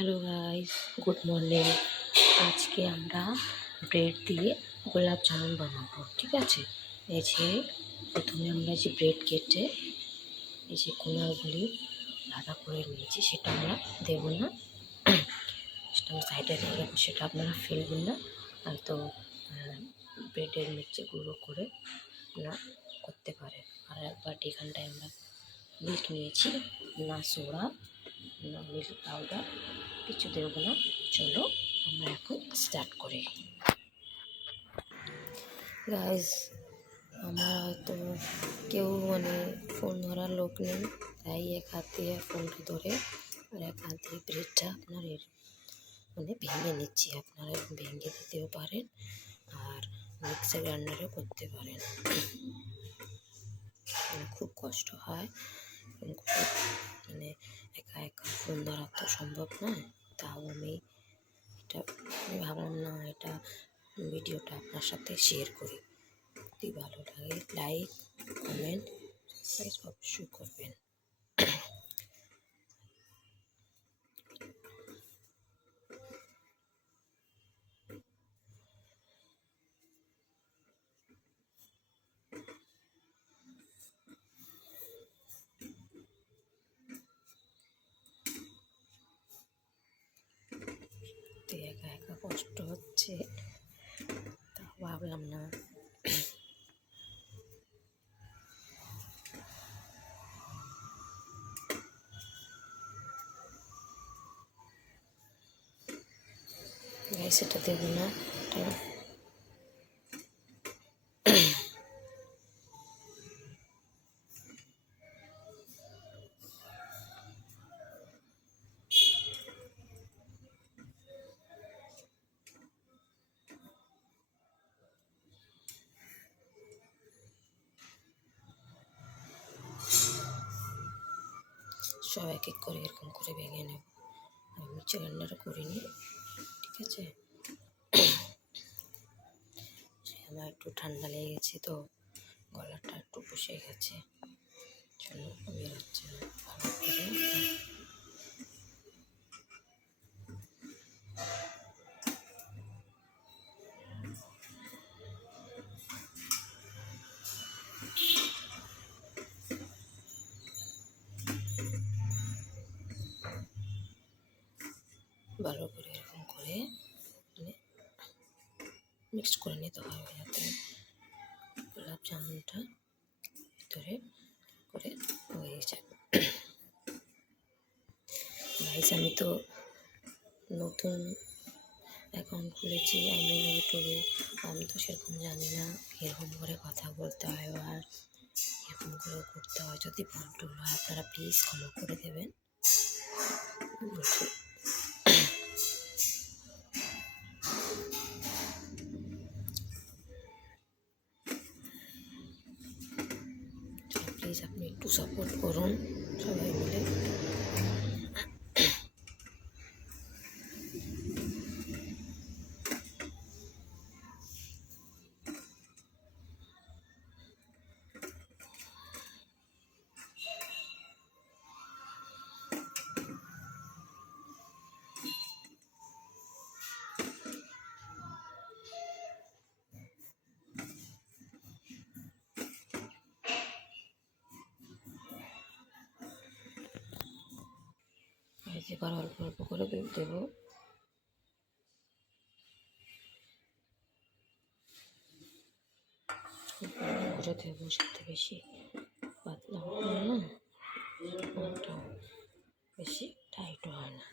Hello guys, good morning. আজকে আমরা ব্রেড দিয়ে গোলাপ জামুন বানাবো, ঠিক আছে। এই যে প্রথমে আমরা যে ব্রেড কেটে এই যে কোনাগুলি আলাদা করে নিয়েছি, সেটা আমরা দেবো না, সেটা আমরা সাইডে রেখে দেবো, সেটা আপনারা ফেলবেন না। আর তো ব্রেডের নিচে গুঁড়ো করে আপনারা করতে পারেন। আর একবার এখানটায় আমরা মিল্ক নিয়েছি, না সোডা না মিল্ক পাউডার, কিছু দেবো না। চলো আমরা এখন স্টার্ট করি। গাইস, আমার হয়তো কেউ ফোন ধরার লোক নেই, তাই এক হাত দিয়ে ফোনটা ধরে আর এক হাত দিয়ে ব্রেডটা আপনার ভেঙে নিচ্ছি। আপনারা ভেঙে দিতেও পারেন আর মিক্সার গ্রাইন্ডারও করতে পারেন। খুব কষ্ট হয়, একা একা ফোন ধরা তো সম্ভব নয়, তাও আমি ভাবলাম না এটা ভিডিওটা আপনার সাথে শেয়ার করি। যদি ভালো লাগে লাইক, কমেন্ট, সাবস্ক্রাইব অবশ্যই করবেন। একা একা কষ্ট হচ্ছে, তা ভাবলাম না সেটা দেবো না। সব এক এক করে এরকম করে ভেঙে নেব। আমি মিক্সার গ্রাইন্ডারও করিনি, ঠিক আছে। আমার একটু ঠান্ডা লেগে গেছে, তো গলাটা একটু বসে গেছে, জন্য বের হচ্ছে না। ভালো করে এরকম করে মিক্স করে নিতে হবে, যাতে গোলাপ জামুনটা ভিতরে করে হয়ে যাবে। গাইস, আমি তো নতুন অ্যাকাউন্ট খুলেছি, আমি ইউটিউবে, আমি তো সেরকম জানি না এরকম করে কথা বলতে হয় আর এরকম করে করতে হয়। যদি ভুল টুল হয় আপনারা প্লিজ ক্ষমা করে দেবেন। প্লিজ আপনি একটু সাপোর্ট করুন সবাই মিলে। এবার অল্প অল্প করে দুধ দেবো। করে দেবো, সাথে বেশি পাতলা হবে না, বেশি টাইটও হয় না।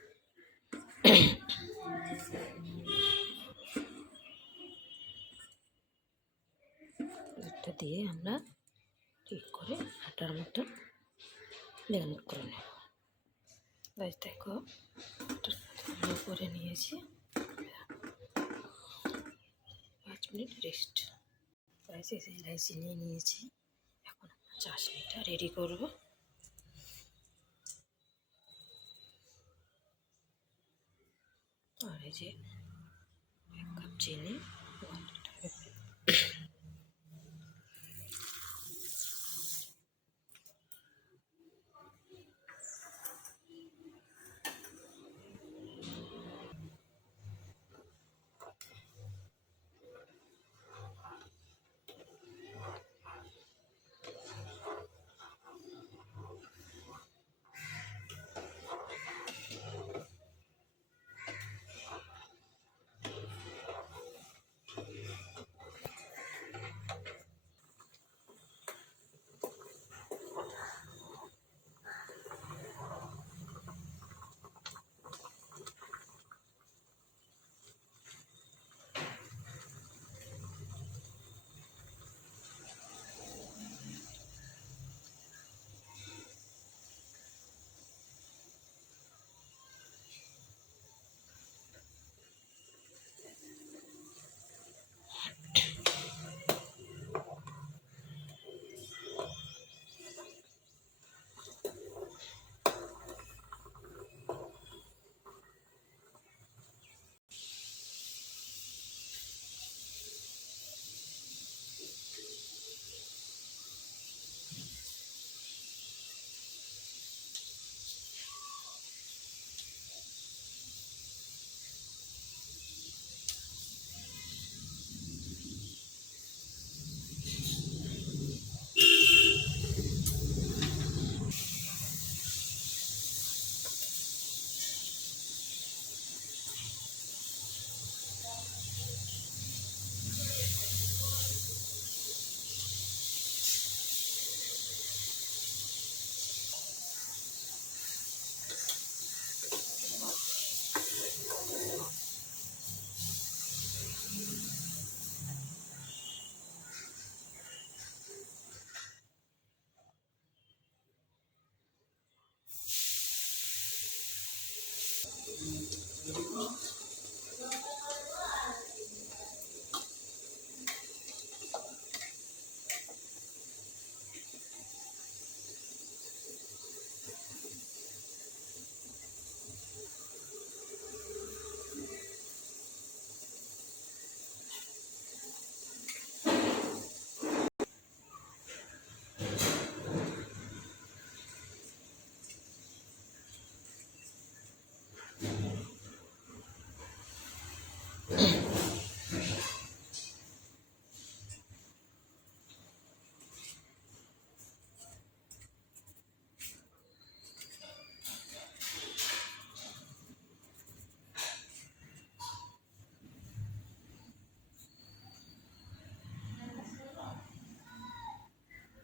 দুধটা দিয়ে আমরা ঠিক করে আটার মতো ব্লেন্ড করে নেব। গাছ দেখো আমরা করে নিয়েছি, 5 মিনিট রেস্ট। গাছ এলাইচি নিয়ে নিয়েছি, এখন আমরা চাশনিটা রেডি করব। আর এই যে 1 কাপ চিনি,